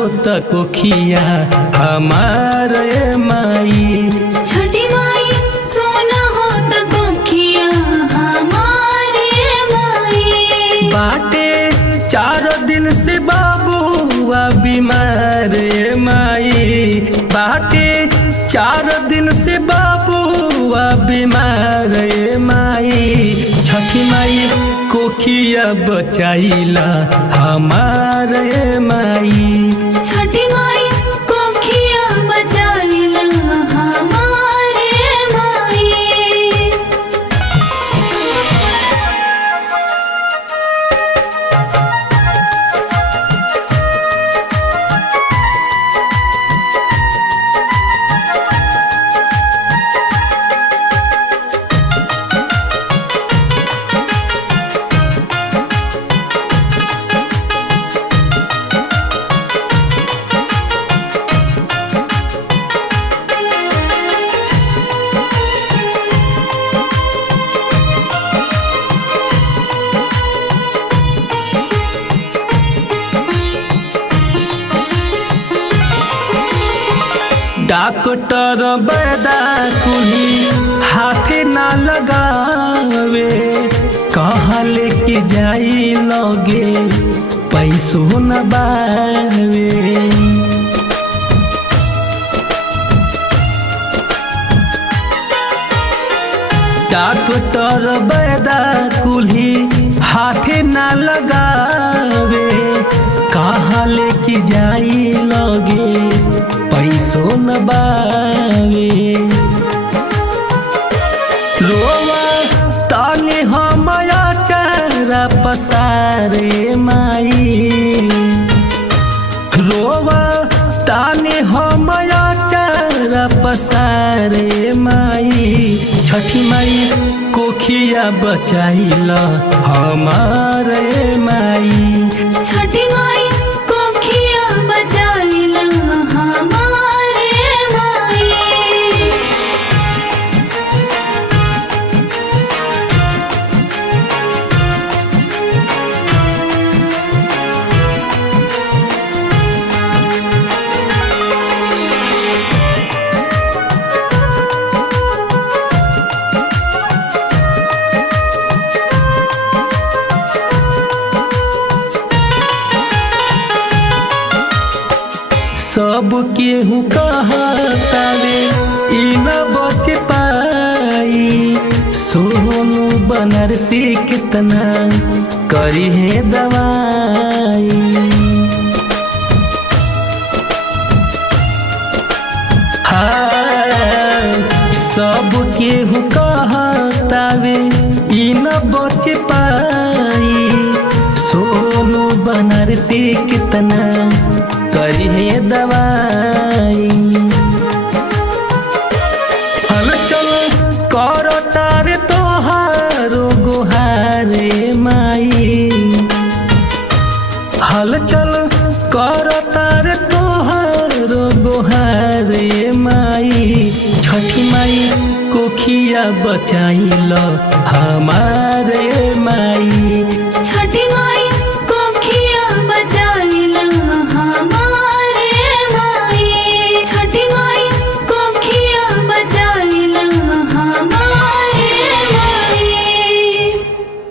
होता कोखिया हमारे माई। छठी माई सोना होता कोखिया हमारे माई। बाटे 4 दिन से बाबूआ बीमार माई। बाटे 4 दिन से बाबूआ बीमार माई। छठी माई कोखिया बचाइला हमारे माई। छठी माई कोखिया बचाइला हमारे माई। डॉक्टर बैदा कुली हाथे ना लगावे। कहाँ लेके जाई लगे पैसों न बावे। डॉक्टर बैदा कुली हाथे ना लगावे। कहाँ लेके जाई लगे पैसों न बावे। रोवा ताने हम चारा पसारे माई। रोवा ताने हम चारा पसारे माई। छठी माई कोखिया बचाइला हमारे माई। छठी माई कोखिया बचाइला हमारे माई। सब केहू कहतावे ई न बच पाई। सोनू बनारसी कितना करी है दवाई। हाँ, सब केहू कहतावे ई न बच पाई। सोनू बनारसी कितना करी है दवाई। हलचल करो तारे तोहारो गुहारे माई। हलचल करो तारे तोहारो गुहारे माई। छठी माई कोखिया बचाइला हमारे माई।